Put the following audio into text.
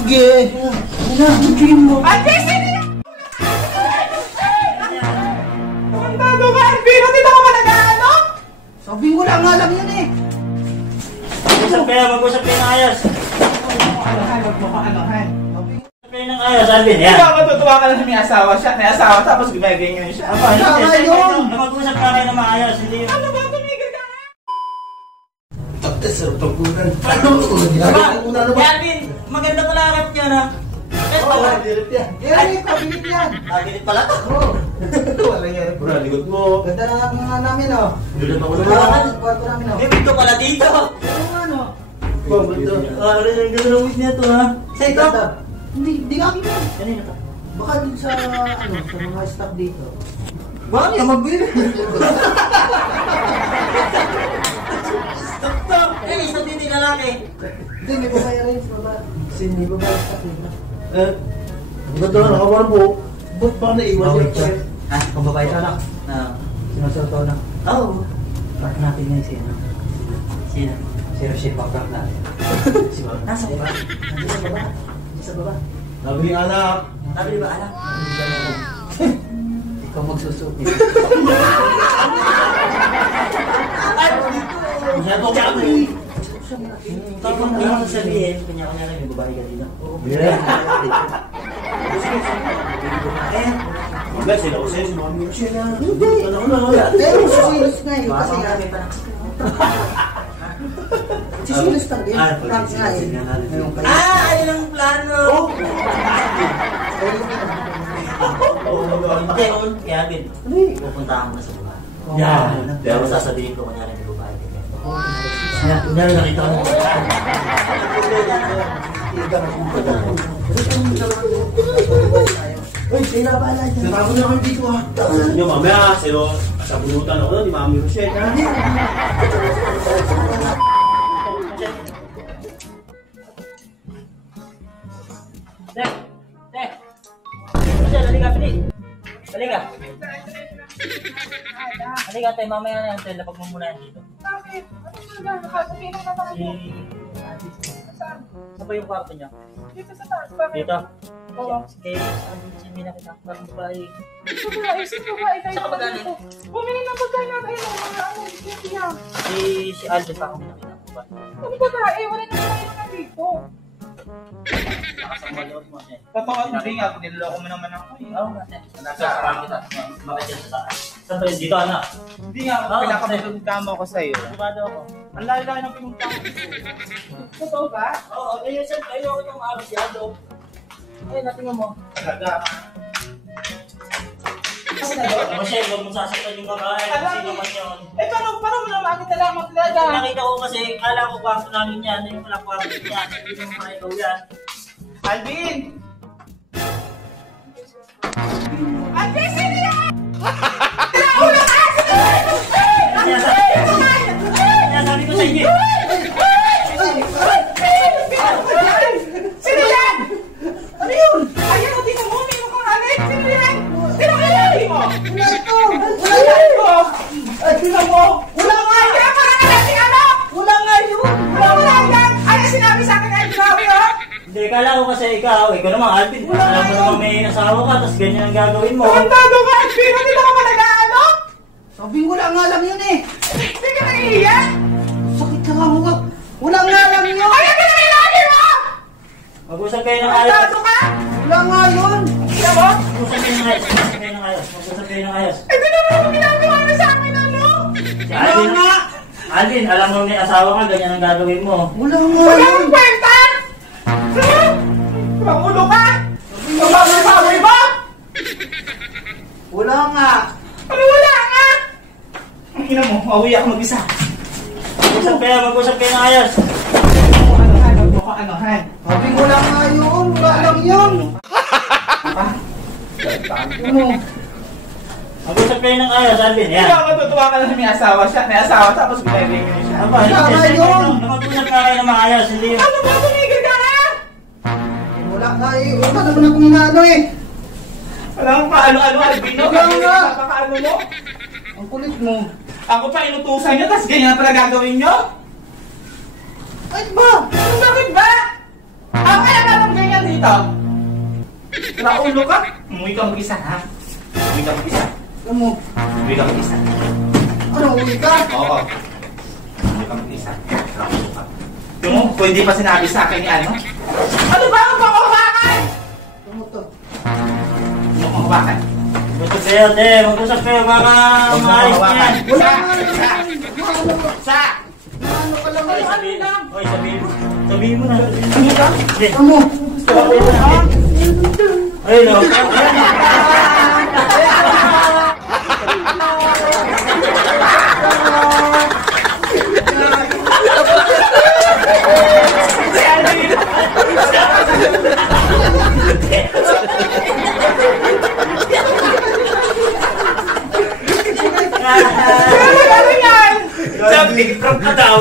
Sige. Sige mo. Ate, sige! Ang bago ka, Alvin! Dito ka ba nag-ano? Sabi ko lang nga lang yun eh. Mag-usap kayo ng ayos. Huwag mo ka alohan. Mag-usap kayo ng ayos, Alvin. Di ba matutuwa ka lang sa may asawa siya? May asawa tapos gumaganyan siya. Mag-usap ka kayo ng maayos. Hindi yun. Ano ba? Tumigil ka nga! Sir, pagkunan. Ano? Alvin, maganda pala harap niya na. Yan, pabilit yan. Pabilit pala to. Walang yan. Bro, ligot mo. Ganda na nga namin, oh. Gulat ako Ganda na kwarto namin, oh. May window pala dito. Ano? Ano yung ganda ng wish niya to, ha? Sa ito? Hindi nga akin yan. Kanina to? Baka dun sa, sa mga staff dito. Bakit yung magbili? Stop! Eh, stop dito yung lalaki. Hindi, may babayaran yun sa baba. Kasi may babayaran staff dito. Ganda na, nakawan po. Ba't ba naiwan niya pa? Ha? Kung babae ka na? Sinusunod na. Oo. Park natin ngayon sino. Sino? Si Rochelle Park natin. Si Baba. Nasa baba? Nandun sa baba. Nandun sa baba. Sabi ni anak. Sabi ba anak? Ikaw magsusuki. Siya to kami. Tapos ano sabihin, kanya-kanya lang yung babae ka dito. Wala sila kasi si Mami Rochelle. Hindi. Pero sisilos nga yun kasi nga. Sisilos talaga yun. Prank nga eh. Ayun ang plano! Hindi, kaya Bin, pupunta ako na sa baba. Yan. Pero sasabihin ko kanya rin yung babae ka dito. Kunyari nakita ko. Uy, sila ba lang dyan? Nakako na kayo dito ha. Yung mamaya, sa'yo, sa bunutan ako na, di Mami Rochelle. Dek! Dek! Rochelle, halika, Pili! Halika! Halika, tayo, mamaya na yung tela pag mumunayan dito. Bakit? Ano ba? Nakasuminom na ba ako? Saan? Saan ba yung kwarto niya? Dito sa taas. Bakit? Dito? Oo. Sige, si Mina kita, parang babae. Isip ko ba? Itay Saan ka ba galing? Bumili ng pagkain natin. Mga ano, siya. Si Alvin pa ako nakita ko ba? Ano ba ba? Wala na tayo na dito. Nakasama loob mo siya. Totoo, hindi nga. Niloloko mo naman ako. Oo nga, nasa parang kita. Bakit yan sa taas? Saan ba yun? Dito, anak? Hindi nga. Pinakapagkama ko sa'yo. Sigurado ako. Ang laki-laki ng pinuntahan ko. Totoo ba? Oo, ayun siya. Ayoko yung arasyado. Ayun, natingnan mo. Talaga. Kasi huwag mong sasaktan yung babae. Sino man yun. Eh, paano mo naman kita lang maglaga? Nakita ko kasi, kala ko kwarto namin yan. Yung pala kwarto niya. Hindi mo pa ikaw yan. Alvin! Alvin, sino yan? Ulo ka! Kaya sabi ko sa inyo. Sino yan? Ano yun? Ayan, o tingnan mo. May mukhang alit. Sino yan? Sino kaya mo? Wala ito! Wala yan mo! Ay, tingnan mo! Wala nga! Kaya parang alasing ano? Wala nga yun! Wala yan! Ano sinabi sa akin ay grabe o? Hindi, kala ko kasi ikaw naman Alvin. Alam mo naman may asawa ka, tapos ganyan ang gagawin mo. Ang bago ka, Alvin! Hindi ka ba nag-ano? Sabi ko lang nga lang yun eh! Hindi ka naiiyak? Sakit ka nga mukha! Wala nga lang yun! Ano ka naman lagi mo? Mag-usap kayo ng Ang ayos. bago ka? Wala nga yun! Tingnan mo? Mag-usap kayo ng ayos. Mag-usap kayo ng ayos. Mag-usap kayo ng ayos. Eh, di naman ako ginagawa mo sa akin, ano? Si Alvin, Alvin, alam mo may asawa ka, ganyan ang gagawin mo. Wala nga Wala yun! kang kwenta? Pangulo ka? Babawi ba? Wala nga! Ano wala nga? Ang ina mo, mauwi ako mag-isa. Mag-usap kayo ng ayos. Huwag mo ko anuhan. Sabi ko lang nga yun! Wala lang yun! Ano? Mag-usap kayo ng ayos, Alvin. Hindi Yan. ako matutuwa ka lang sa may asawa siya. May asawa tapos gumaganyan siya. Aba, mag-usap ka kayo ng maayos. Hindi yun. Ano ba? Tumigil ka na? Wala nga eh! Wala naman akong inaano eh! Wala kang paano-ano, Albino. Wala nga. Napakaano mo? Ang kulit mo! Ako pa inutusan nyo, tapos ganyan pala gagawin nyo? Ay ba? Bakit ba? Ako kaya nalang ganyan dito? Naulo ka? Umuwi ka mag-isa, ha? Umuwi ka mag-isa. Ano? Umuwi ka mag-isa. Ano, uwi ka? Oo. Umuwi ka mag-isa. Naulo ka. Yung kung hindi pa sinabi sa akin ni ano? Ano ba ang pang-uhakan? Ano to? Ano ang pang-uhakan? Mag-usap kayo, te. Mag-usap kayo, baka maayos niyan. Wala Sa! nga. Ano ba? Sa! Ano ka lang? Oy, sabihin mo. Sabihin mo na. Ano ka? Hindi. Ano? Sabihin mo na. Ay, no. Ano yan? Sabi, from ka daw.